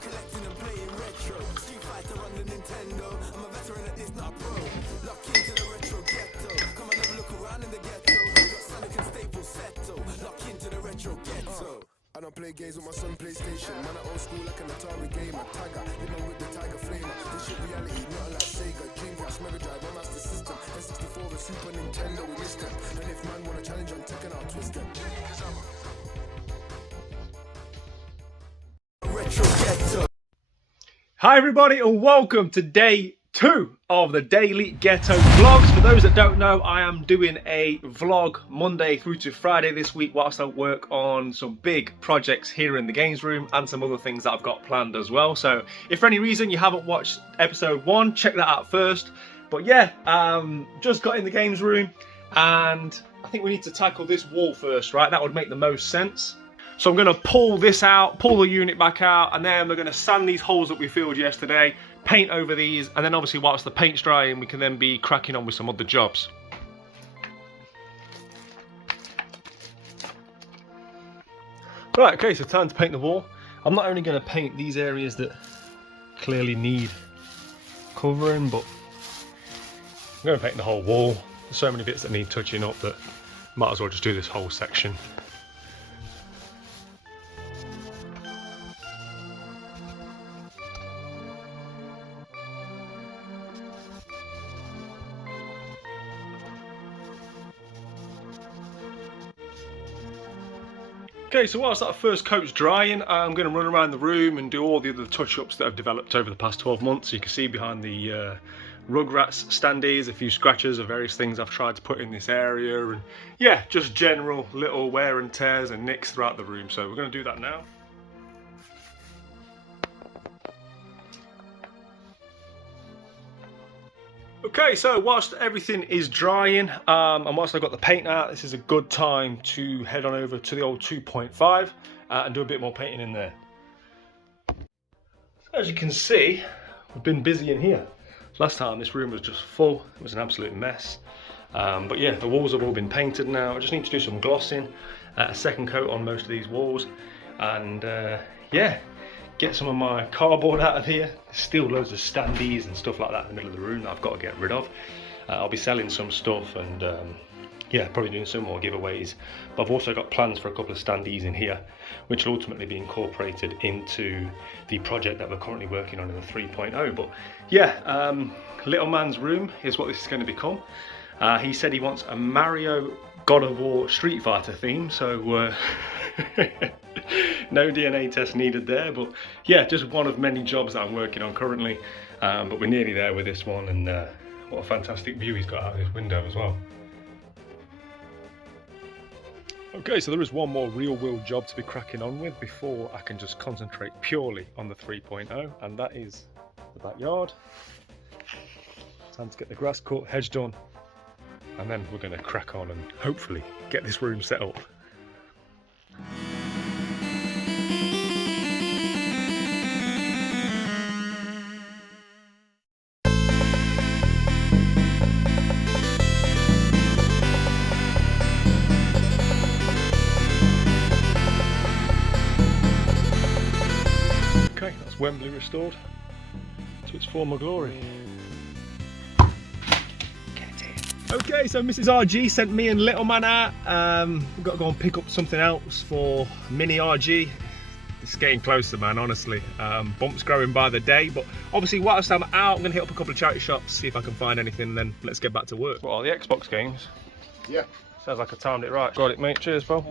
collecting and playing retro. Street Fighter on the Nintendo. I'm a veteran at this, not pro. Lock into the retro ghetto. Come and have a look around in the ghetto. We got Sonic and Staples Seto. Lock into the retro ghetto. I don't play games with my son PlayStation. Man, I old school like an Atari gamer. Tiger, living with the Tiger Flamer. This shit reality, not like Sega. Dreamcast, Mega Drive, on Master System. N64 and Super Nintendo, we missed them. And if man wanna challenge on Tekken, I'll twist them. Retro Ghetto. Hi everybody and welcome to day 2 of the daily Ghetto vlogs. For those that don't know, I am doing a vlog Monday through to Friday this week whilst I work on some big projects here in the games room and some other things that I've got planned as well. So if for any reason you haven't watched episode 1, check that out first. But yeah, just got in the games room and I think we need to tackle this wall first, right? That would make the most sense. So I'm going to pull this out, pull the unit back out, and then we're going to sand these holes that we filled yesterday, paint over these, and then obviously whilst the paint's drying, we can then be cracking on with some other jobs. Right, okay, so time to paint the wall. I'm not only going to paint these areas that clearly need covering, but I'm going to paint the whole wall. There's so many bits that need touching up that might as well just do this whole section. Okay, so whilst that first coat's drying, I'm going to run around the room and do all the other touch-ups that I've developed over the past 12 months. You can see behind the Rugrats standees, a few scratches of various things I've tried to put in this area, and yeah, just general little wear and tears and nicks throughout the room. So we're going to do that now. Okay, so whilst everything is drying and whilst I've got the paint out, this is a good time to head on over to the old 2.5 and do a bit more painting in there. So as you can see, we've been busy in here. Last time this room was just full, it was an absolute mess. But yeah, the walls have all been painted now. I just need to do some glossing, a second coat on most of these walls, and yeah, get some of my cardboard out of here. There's still loads of standees and stuff like that in the middle of the room that I've got to get rid of. I'll be selling some stuff and yeah, probably doing some more giveaways. But I've also got plans for a couple of standees in here, which will ultimately be incorporated into the project that we're currently working on in the 3.0. But yeah, little man's room is what this is going to become. He said he wants a Mario God of War Street Fighter theme, so no DNA test needed there. But yeah, just one of many jobs that I'm working on currently, but we're nearly there with this one, and what a fantastic view he's got out of his window as well. Okay, so there is one more real world job to be cracking on with before I can just concentrate purely on the 3.0, and that is the backyard. Time to get the grass cut, hedge done, and then we're going to crack on and hopefully get this room set up. Okay, that's Wembley restored to its former glory. Okay, so Mrs. RG sent me and little man out. We've got to go and pick up something else for mini RG. It's getting closer, man, honestly. Bumps growing by the day, but obviously whilst I'm out, I'm going to hit up a couple of charity shops, see if I can find anything, then let's get back to work. What are the Xbox games? Yeah. Sounds like I timed it right. Got it, mate. Cheers, pal.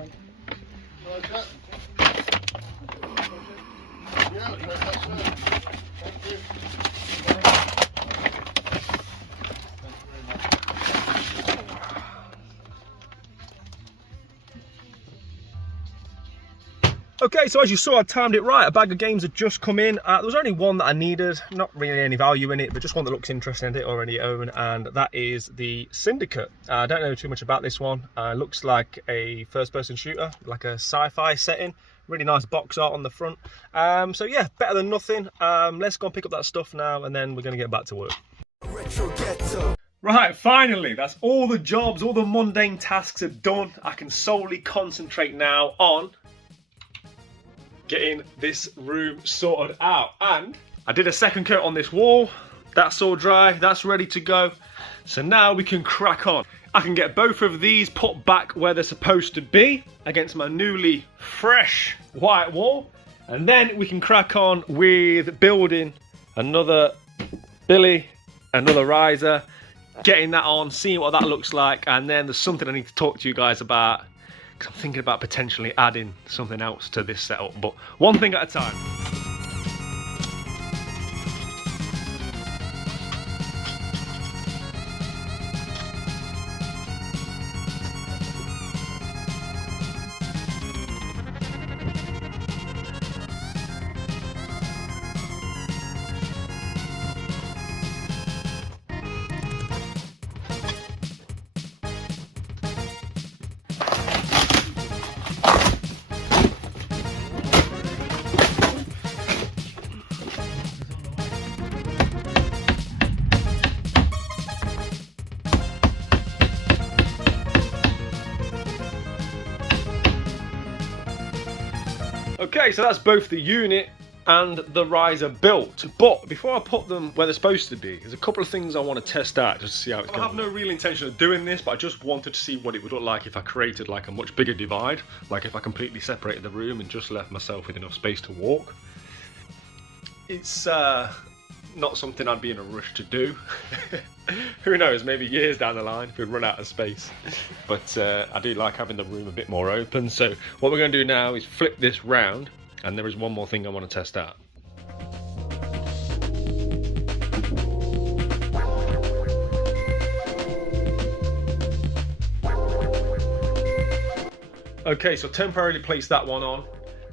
Okay, so as you saw, I timed it right. A bag of games had just come in. There was only one that I needed, not really any value in it, but just one that looks interesting that I already own, and that is the Syndicate. I don't know too much about this one. Looks like a first-person shooter, like a sci-fi setting. Really nice box art on the front. So yeah, better than nothing. Let's go and pick up that stuff now, and then we're going to get back to work. Retro Ghetto. Right, finally, that's all the jobs, all the mundane tasks are done. I can solely concentrate now on getting this room sorted out. And I did a second coat on this wall. That's all dry, that's ready to go. So now we can crack on. I can get both of these put back where they're supposed to be against my newly fresh white wall. And then we can crack on with building another billy, another riser, getting that on, seeing what that looks like. And then there's something I need to talk to you guys about, because I'm thinking about potentially adding something else to this setup, but one thing at a time. Okay, so that's both the unit and the riser built. But before I put them where they're supposed to be, there's a couple of things I want to test out just to see how it's going. I have no real intention of doing this, but I just wanted to see what it would look like if I created like a much bigger divide. Like if I completely separated the room and just left myself with enough space to walk. It's not something I'd be in a rush to do. Who knows, maybe years down the line we'd run out of space. But I do like having the room a bit more open. So what we're going to do now is flip this round, and there is one more thing I want to test out. Okay, so temporarily place that one on,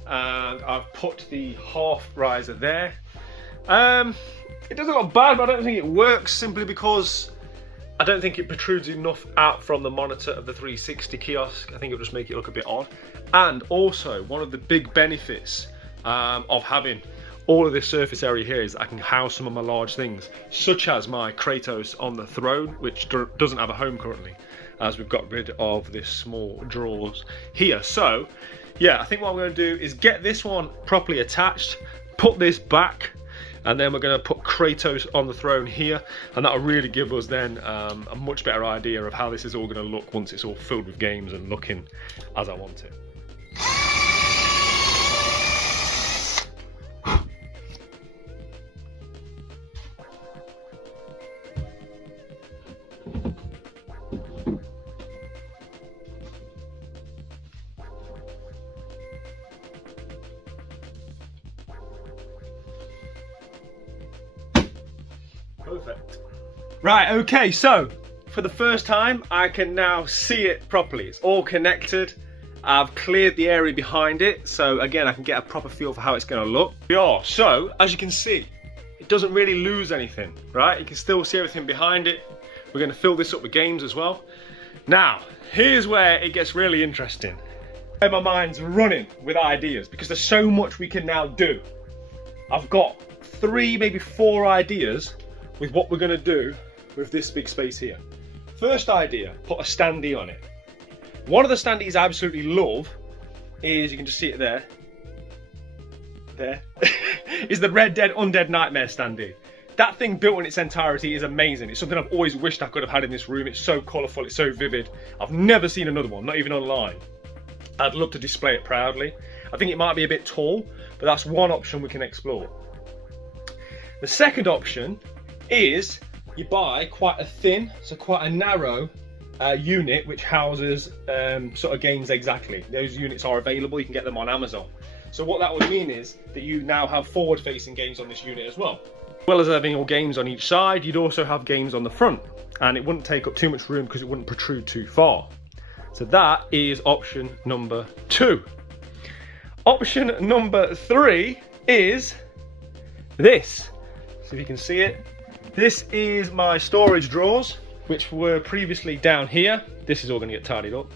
and I've put the half riser there. It doesn't look bad, but I don't think it works, simply because I don't think it protrudes enough out from the monitor of the 360 kiosk. I think it'll just make it look a bit odd. And also, one of the big benefits of having all of this surface area here is I can house some of my large things, such as my Kratos on the throne, which doesn't have a home currently, as we've got rid of this small drawers here. So yeah, I think what I'm going to do is get this one properly attached, put this back, and then we're going to put Kratos on the throne here, and that'll really give us then a much better idea of how this is all going to look once it's all filled with games and looking as I want it. Perfect. Right, okay, so for the first time I can now see it properly. It's all connected. I've cleared the area behind it, so again I can get a proper feel for how it's going to look. Yeah, so as you can see, it doesn't really lose anything, right? You can still see everything behind it. We're going to fill this up with games as well. Now, here's where it gets really interesting. My mind's running with ideas because there's so much we can now do. I've got 3, maybe 4 ideas with what we're going to do with this big space here. First idea, put a standee on it. One of the standees I absolutely love is, you can just see it there, is the Red Dead Undead Nightmare standee. That thing built in its entirety is amazing. It's something I've always wished I could have had in this room. It's so colourful, it's so vivid. I've never seen another one, not even online. I'd love to display it proudly. I think it might be a bit tall, but that's one option we can explore. The second option is you buy quite a thin, so quite a narrow unit which houses sort of games exactly. Those units are available, you can get them on Amazon. So what that would mean is that you now have forward-facing games on this unit as well. As well as having all games on each side, you'd also have games on the front, and it wouldn't take up too much room because it wouldn't protrude too far. So that is option number 2. Option number 3 is this. So if you can see it, this is my storage drawers, which were previously down here. This is all going to get tidied up.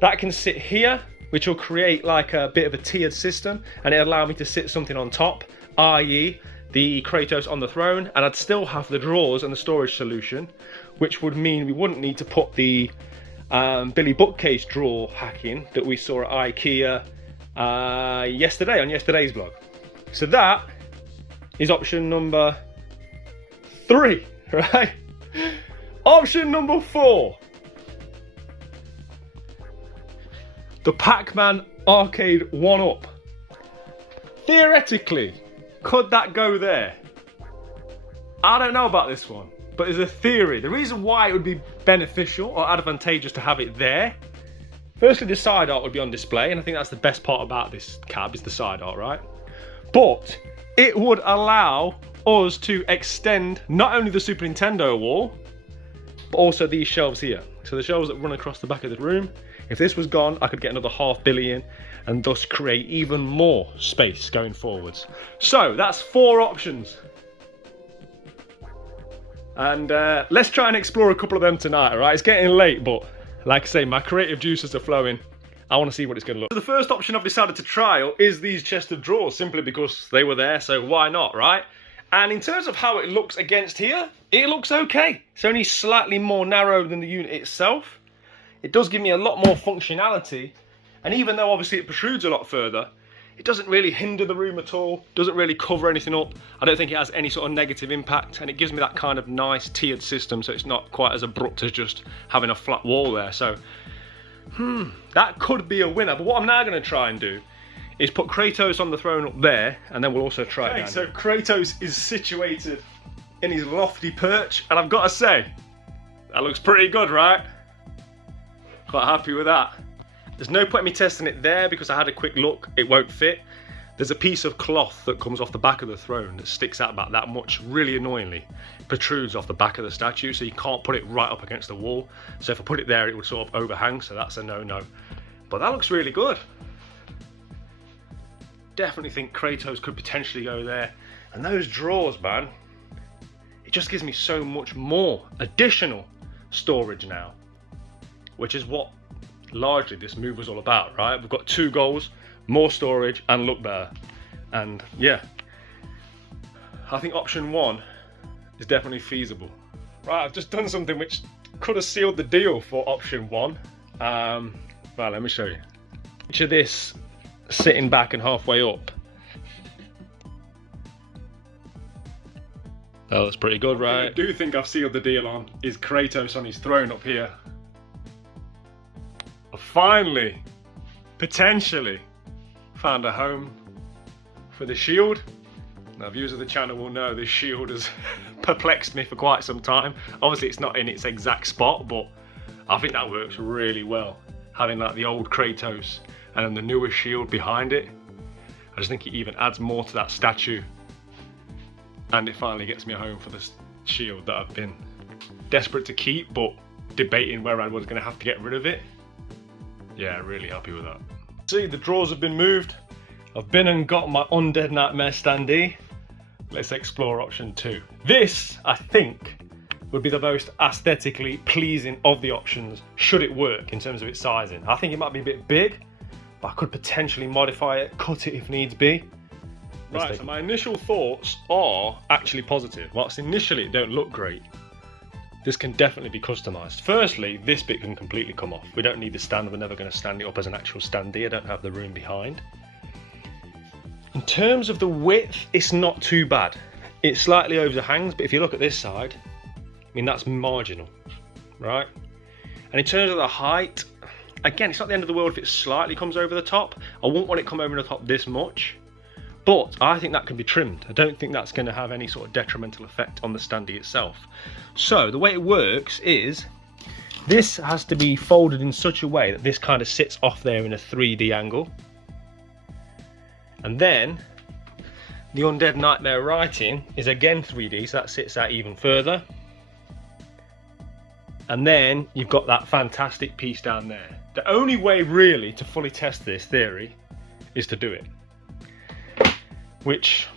That can sit here, which will create like a bit of a tiered system, and it'll allow me to sit something on top, i.e. the Kratos on the throne, and I'd still have the drawers and the storage solution, which would mean we wouldn't need to put the Billy bookcase drawer hacking that we saw at IKEA yesterday on yesterday's vlog. So that is option number 3, right? Option number 4. The Pac-Man arcade 1-up. Theoretically, could that go there? I don't know about this one, but there's a theory. The reason why it would be beneficial or advantageous to have it there, firstly, the side art would be on display, and I think that's the best part about this cab is the side art, right? But it would allow us to extend not only the Super Nintendo wall, but also these shelves here. So the shelves that run across the back of the room. If this was gone, I could get another $500 million and thus create even more space going forwards. So that's 4 options. And let's try and explore a couple of them tonight, all right? It's getting late, but like I say, my creative juices are flowing. I want to see what it's going to look. So the first option I've decided to trial is these chest of drawers, simply because they were there, so why not, right? And in terms of how it looks against here, it looks okay. It's only slightly more narrow than the unit itself. It does give me a lot more functionality, and even though obviously it protrudes a lot further, it doesn't really hinder the room at all, doesn't really cover anything up. I don't think it has any sort of negative impact, and it gives me that kind of nice tiered system, so it's not quite as abrupt as just having a flat wall there. So, that could be a winner. But what I'm now going to try and do is put Kratos on the throne up there, and then we'll also try it down so here. Kratos is situated in his lofty perch, and I've got to say, that looks pretty good, right? Quite happy with that. There's no point in me testing it there because I had a quick look, it won't fit. There's a piece of cloth that comes off the back of the throne that sticks out about that much, really annoyingly. Protrudes off the back of the statue, so you can't put it right up against the wall. So if I put it there, it would sort of overhang, so that's a no-no. But that looks really good. Definitely think Kratos could potentially go there. And those drawers, man, it just gives me so much more additional storage now, which is what largely this move was all about, right? We've got 2 goals, more storage and look better. And yeah, I think option 1 is definitely feasible. Right, I've just done something which could have sealed the deal for option 1. Right, let me show you. Picture this sitting back and halfway up. Oh, that's pretty good, right? I do think I've sealed the deal on is Kratos on his throne up here. I've finally, potentially, found a home for the shield. Now, viewers of the channel will know this shield has perplexed me for quite some time. Obviously, it's not in its exact spot, but I think that works really well. Having like the old Kratos and then the newer shield behind it. I just think it even adds more to that statue. And it finally gets me a home for this shield that I've been desperate to keep, but debating where I was going to have to get rid of it. Yeah, really happy with that. See, the drawers have been moved. I've been and got my Undead Nightmare standee. Let's explore option 2. This, I think, would be the most aesthetically pleasing of the options, should it work in terms of its sizing. I think it might be a bit big, but I could potentially modify it, cut it if needs be. Right, so my initial thoughts are actually positive. Whilst initially it don't look great, this can definitely be customised. Firstly, this bit can completely come off. We don't need the stand, we're never going to stand it up as an actual standee. I don't have the room behind. In terms of the width, it's not too bad. It slightly overhangs, but if you look at this side, I mean, that's marginal, right? And in terms of the height, again, it's not the end of the world if it slightly comes over the top. I wouldn't want it to come over the top this much, but I think that can be trimmed. I don't think that's going to have any sort of detrimental effect on the standee itself. So the way it works is, this has to be folded in such a way that this kind of sits off there in a 3D angle. And then the Undead Nightmare writing is again 3D, so that sits out even further. And then you've got that fantastic piece down there. The only way really to fully test this theory is to do it, which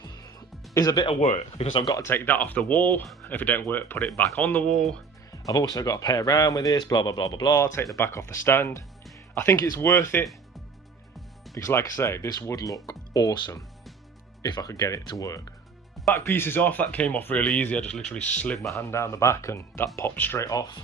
is a bit of work because I've got to take that off the wall. If it don't work, put it back on the wall. I've also got to play around with this, blah, blah, blah, blah, blah, take the back off the stand. I think it's worth it because, like I say, this would look awesome if I could get it to work. Back piece is off, that came off really easy. I just literally slid my hand down the back and that popped straight off.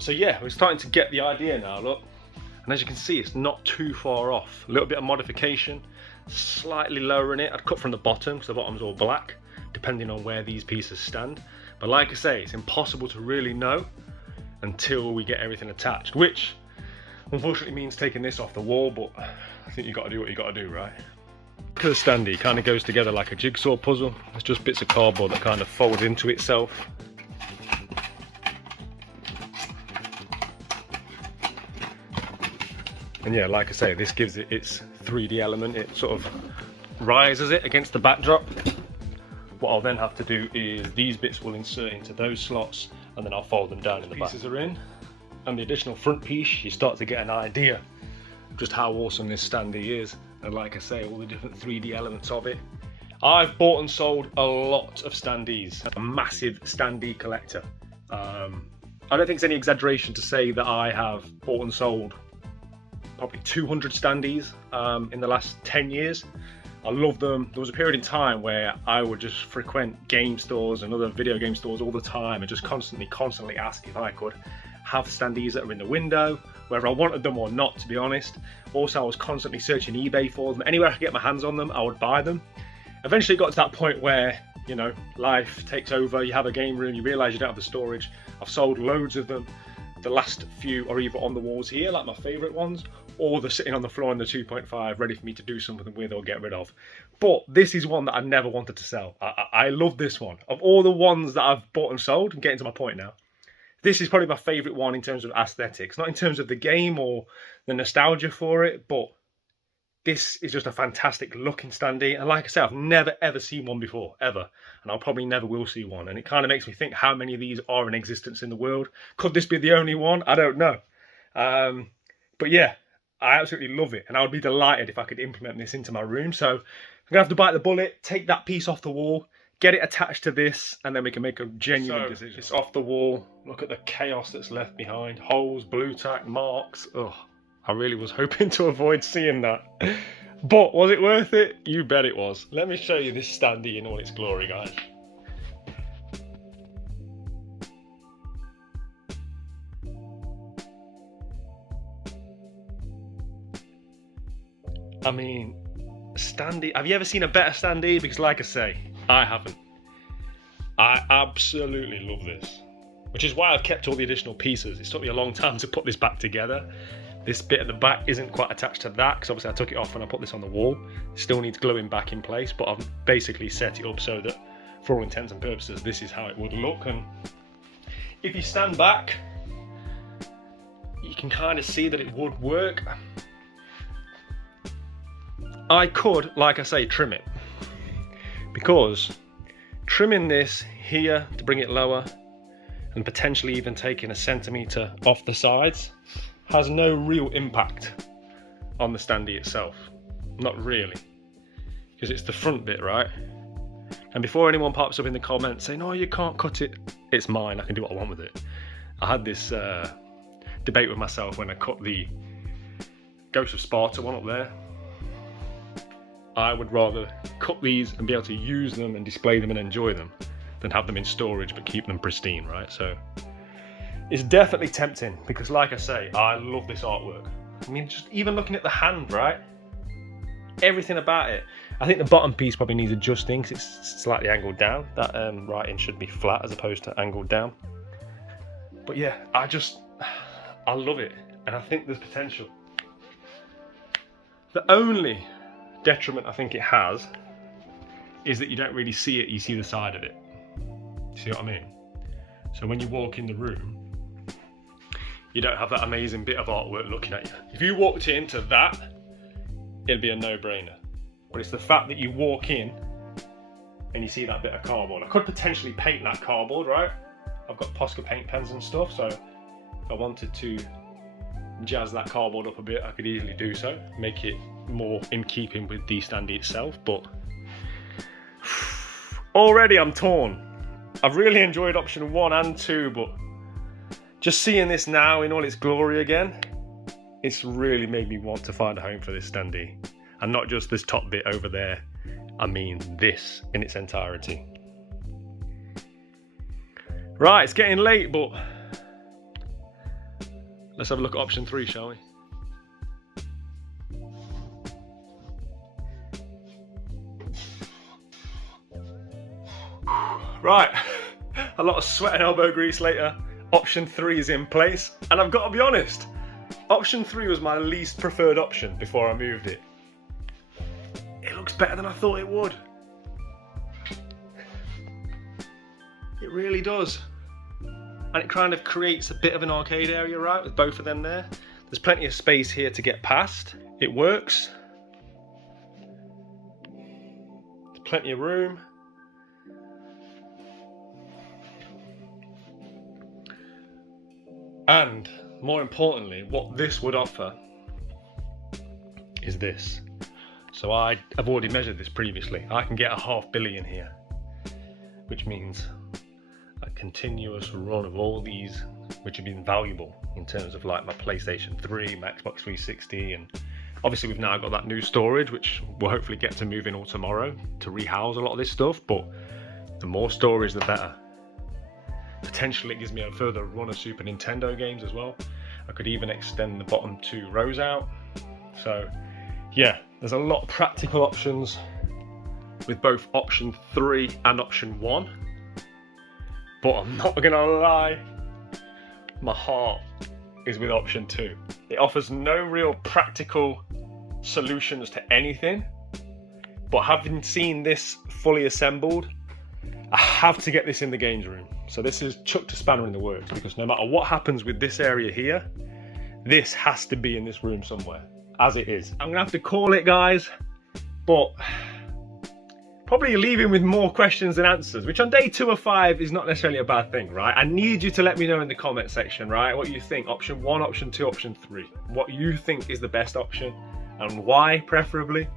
So yeah, we're starting to get the idea now, look. And And as you can see, it's not too far off. A little bit of modification, slightly lowering it. I'd cut from the bottom because the bottom's all black, depending on where these pieces stand. But like I say, it's impossible to really know until we get everything attached, which unfortunately means taking this off the wall, but I think you got to do what you got to do, right? Look at the standee, kind of goes together like a jigsaw puzzle. It's just bits of cardboard that kind of fold into itself. And yeah, like I say, this gives it its 3D element. It sort of rises it against the backdrop. What I'll then have to do is these bits will insert into those slots, and then I'll fold them down in the back. Pieces are in, and the additional front piece, you start to get an idea of just how awesome this standee is. And like I say, all the different 3D elements of it. I've bought and sold a lot of standees. I'm a massive standee collector. I don't think it's any exaggeration to say that I have bought and sold probably 200 standees in the last 10 years. I love them. There was a period in time where I would just frequent game stores and other video game stores all the time and just constantly ask if I could have standees that are in the window, whether I wanted them or not, to be honest. Also, I was constantly searching eBay for them. Anywhere I could get my hands on them, I would buy them. Eventually it got to that point where, you know, life takes over, you have a game room, you realise you don't have the storage. I've sold loads of them. The last few are either on the walls here, like my favourite ones, or they're sitting on the floor in the 2.5 ready for me to do something with or get rid of. But this is one that I never wanted to sell. I love this one. Of all the ones that I've bought and sold, I'm getting to my point now, this is probably my favourite one in terms of aesthetics. Not in terms of the game or the nostalgia for it, but this is just a fantastic looking standee. And like I said, I've never ever seen one before, ever. And I'll probably never will see one. And it kind of makes me think how many of these are in existence in the world. Could this be the only one? I don't know. But yeah, I absolutely love it. And I would be delighted if I could implement this into my room. So I'm going to have to bite the bullet, take that piece off the wall, get it attached to this, and then we can make a genuine decision. It's off the wall. Look at the chaos that's left behind. Holes, blue tack, marks. Ugh. I really was hoping to avoid seeing that. But was it worth it? You bet it was. Let me show you this standee in all its glory, guys. I mean, standee. Have you ever seen a better standee? Because like I say, I haven't. I absolutely love this. Which is why I've kept all the additional pieces. It took me a long time to put this back together. This bit at the back isn't quite attached to that because obviously I took it off when I put this on the wall. It still needs gluing back in place, but I've basically set it up so that for all intents and purposes this is how it would look. And if you stand back, you can kind of see that it would work. I could, like I say, trim it, because trimming this here to bring it lower and potentially even taking a centimetre off the sides has no real impact on the standee itself. Not really, because it's the front bit, right? And before anyone pops up in the comments saying, oh, you can't cut it, it's mine, I can do what I want with it. I had this debate with myself when I cut the Ghost of Sparta one up there. I would rather cut these and be able to use them and display them and enjoy them than have them in storage but keep them pristine, right? So it's definitely tempting because, like I say, I love this artwork. I mean, just even looking at the hand, right? Everything about it. I think the bottom piece probably needs adjusting because it's slightly angled down. That writing should be flat as opposed to angled down. But yeah, I love it, and I think there's potential. The only detriment I think it has is that you don't really see it, you see the side of it. See what I mean? So when you walk in the room, you don't have that amazing bit of artwork looking at you. If you walked into that, it'd be a no-brainer. But it's the fact that you walk in and you see that bit of cardboard. I could potentially paint that cardboard, right? I've got Posca paint pens and stuff, so if I wanted to jazz that cardboard up a bit, I could easily do so. Make it more in keeping with the standee itself, but already I'm torn. I've really enjoyed option 1 and 2, but just seeing this now in all its glory again, it's really made me want to find a home for this standee. And not just this top bit over there, I mean this in its entirety. Right, it's getting late, but let's have a look at option 3, shall we? Right, a lot of sweat and elbow grease later. Option 3 is in place, and I've got to be honest, option 3 was my least preferred option before I moved it. It looks better than I thought it would. It really does. And it kind of creates a bit of an arcade area, right, with both of them there. There's plenty of space here to get past. It works. There's plenty of room. And more importantly, what this would offer is this. So I've already measured this previously. I can get a $500 million here, which means a continuous run of all these, which have been valuable in terms of like my PlayStation 3, my Xbox 360, and obviously we've now got that new storage, which we'll hopefully get to move in all tomorrow to rehouse a lot of this stuff. But the more storage, the better. Potentially it gives me a further run of Super Nintendo games as well. I could even extend the bottom 2 rows out. So yeah, there's a lot of practical options with both option 3 and option 1. But I'm not gonna lie, my heart is with option 2. It offers no real practical solutions to anything, but having seen this fully assembled, I have to get this in the games room. So this is chucked a spanner in the works, because no matter what happens with this area here, this has to be in this room somewhere, as it is. I'm gonna have to call it, guys, but probably leaving with more questions than answers, which on day 2 of 5 is not necessarily a bad thing, right? I need you to let me know in the comment section, right, what you think. Option 1, option 2, option 3. What you think is the best option and why, preferably.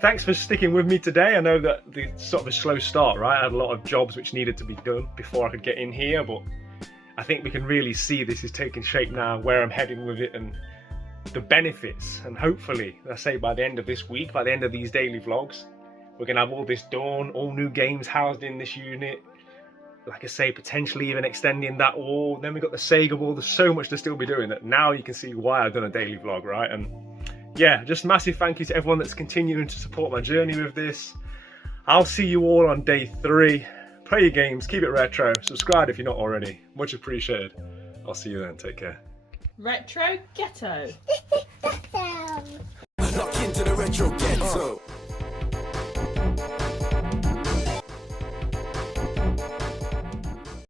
Thanks for sticking with me today. I know that the sort of a slow start, right? I had a lot of jobs which needed to be done before I could get in here, but I think we can really see this is taking shape now, where I'm heading with it and the benefits. And hopefully, I say by the end of this week, by the end of these daily vlogs, we're going to have all this done, all new games housed in this unit. Like I say, potentially even extending that wall. Then we've got the Sega wall. There's so much to still be doing that now you can see why I've done a daily vlog, right? And yeah, just massive thank you to everyone that's continuing to support my journey with this. I'll see you all on day 3. Play your games, keep it retro. Subscribe if you're not already. Much appreciated. I'll see you then. Take care. Retro Ghetto. Lock into the retro ghetto.